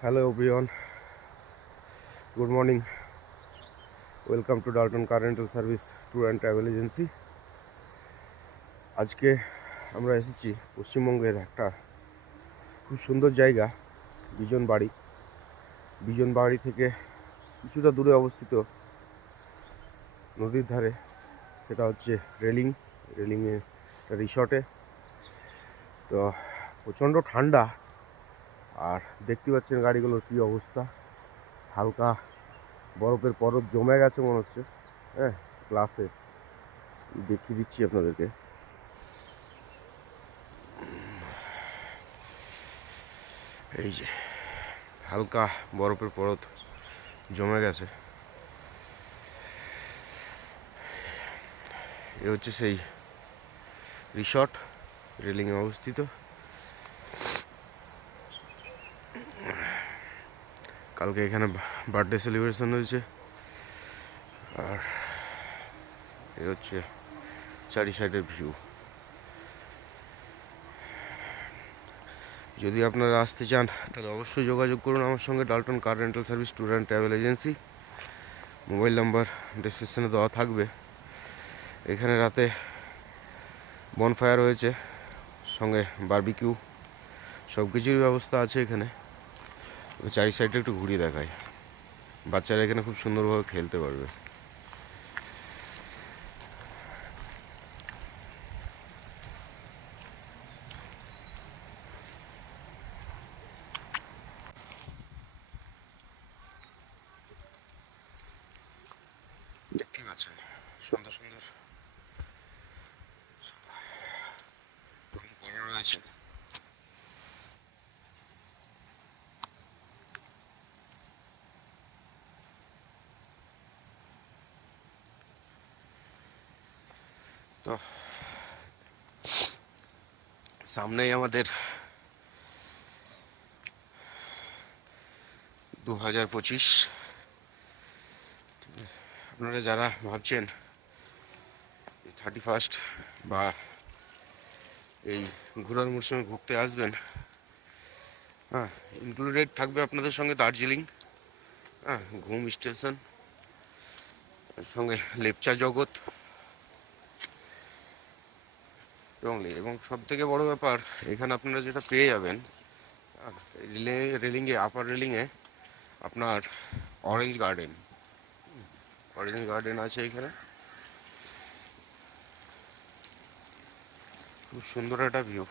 Hello everyone, good morning. Welcome to Dalton Car Rental Service Tour and Travel Agency. আজকে আমরা এসেছি পশ্চিমবঙ্গের একটা খুব সুন্দর জায়গা বিজন বাড়ি থেকে কিছুটা দূরে অবস্থিত নদীর ধারে। সেটা হচ্ছে রেলিংয়ে একটা রিসর্টে। তো প্রচণ্ড ঠান্ডা, আর দেখতে পাচ্ছেন গাড়িগুলোর কী অবস্থা। হালকা বরফের পরত জমে গেছে মনে হচ্ছে। হ্যাঁ, গ্লাসে দেখিয়ে দিচ্ছি আপনাদেরকে। এই যে হালকা বরফের পরত জমে গেছে। এ হচ্ছে সেই রিসর্ট, রেলিংয়ে অবস্থিত। কালকে এখানে বার্থডে সেলিব্রেশন হয়েছে। আর এ হচ্ছে চারি সাইডের ভিউ। যদি আপনারা আসতে চান তাহলে অবশ্যই যোগাযোগ করুন আমার সঙ্গে, Dalton car rental service tour and travel agency. Mobile number ডেসক্রিপশনে দেওয়া থাকবে। এখানে রাতে বনফায়ার হয়েছে, সঙ্গে বারবিকিউ, সব কিছুরই ব্যবস্থা আছে এখানে। চারি সাইডটা একটু ঘুরিয়ে দেখায়। বাচ্চারা এখানে খুব সুন্দরভাবে খেলতে পারবে। দেখতে পাচ্ছেন সুন্দর সুন্দর রুম করা রয়েছে। তো সামনেই আমাদের 2025। আপনারা যারা ভাবছেন 31 বা এই ঘোরার মরশুমে ঘুরতে আসবেন, হ্যাঁ, ইনক্লুডেড থাকবে আপনাদের সঙ্গে দার্জিলিং, হ্যাঁ, ঘুম স্টেশন, সঙ্গে লেপচা জগৎ এবং সব থেকে বড় ব্যাপার, এখানে আপনারা যেটা পেয়ে যাবেন, আপার রেলিংয়ে আপনার অরেঞ্জ গার্ডেন আছে এখানে। খুব সুন্দর একটা ভিউ।